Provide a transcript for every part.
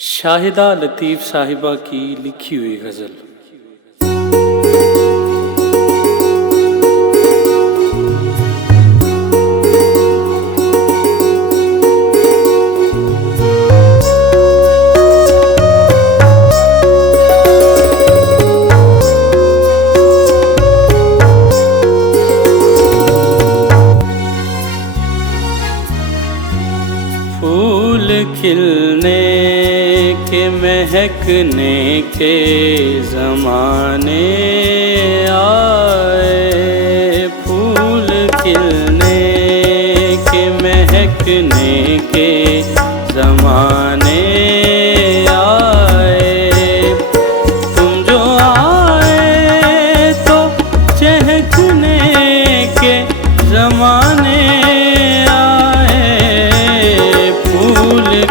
शाहिदा लतीफ़ साहिबा की लिखी हुई गज़ल। फूल खिलने के महकने के ज़माने आए, फूल खिलने के महकने के ज़माने आए। तुम जो आए तो चहकने के ज़माने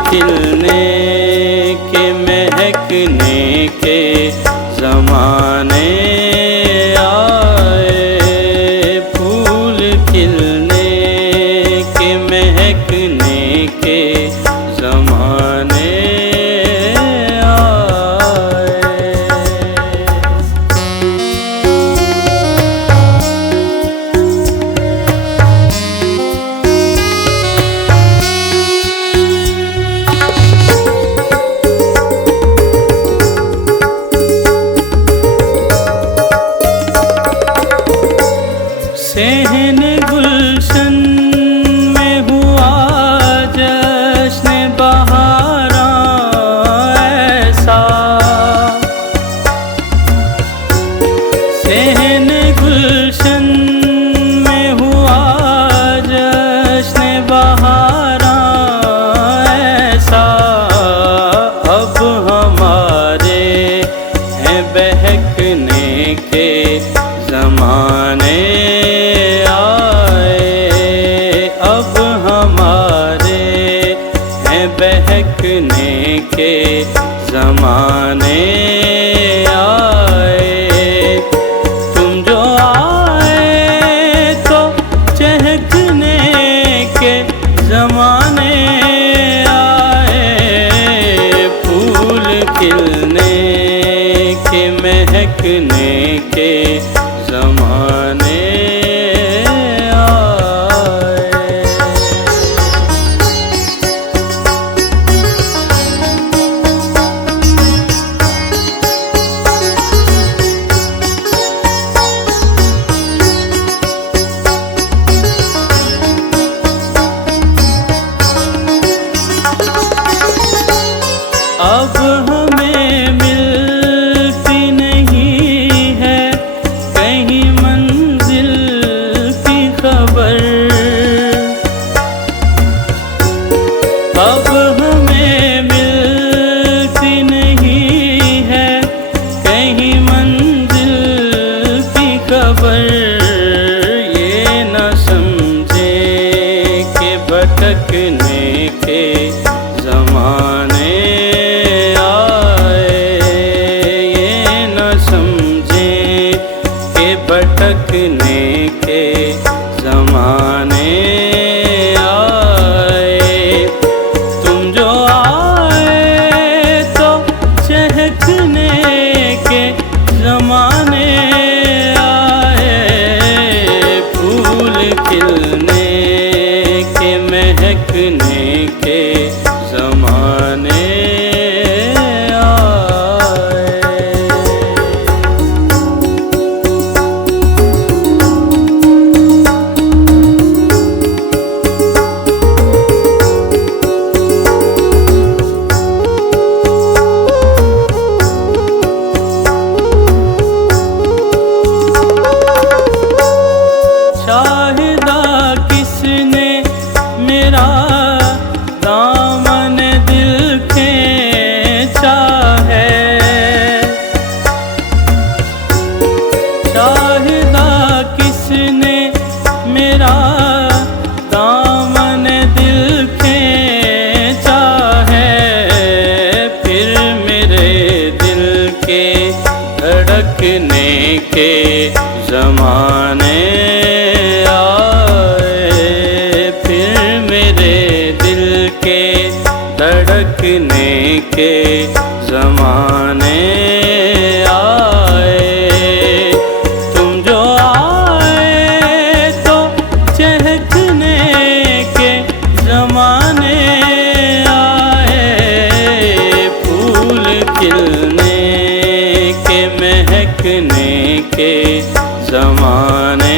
खिलने के महकने के ज़माने आए, फूल खिलने के महकने के ज़माने सहन गुलशन में हुआ जश्न बहारा ऐसा, सहन गुलशन में हुआ जश्न बहारा ऐसा। अब हमारे हैं बहकने के ज़माने बहकने के ज़माने आए। तुम जो आए तो चहकने के ज़माने आए, फूल खिलने के महकने के ज़माने अब हमें मिलती नहीं है कहीं मंजिल की खबर। अब हमें मिलती नहीं है कहीं मंजिल की खबर। ये न समझे कि भटकने के ज़माने भटकने के ज़माने आए। तुम जो आए तो चहकने के ज़माने आए, फूल खिलने के महकने के ज़माने शाहिदा किसने मेरा दामन दिल खींचा है। शाहिदा किसने मेरा दामन दिल खींचा है। फिर मेरे दिल के धड़कने के ज़माने आए, फिर मेरे दिल के धड़कने के जमाने आए। तुम जो आए तो चहकने के जमाने आए। फूल खिलने के महकने के जमाने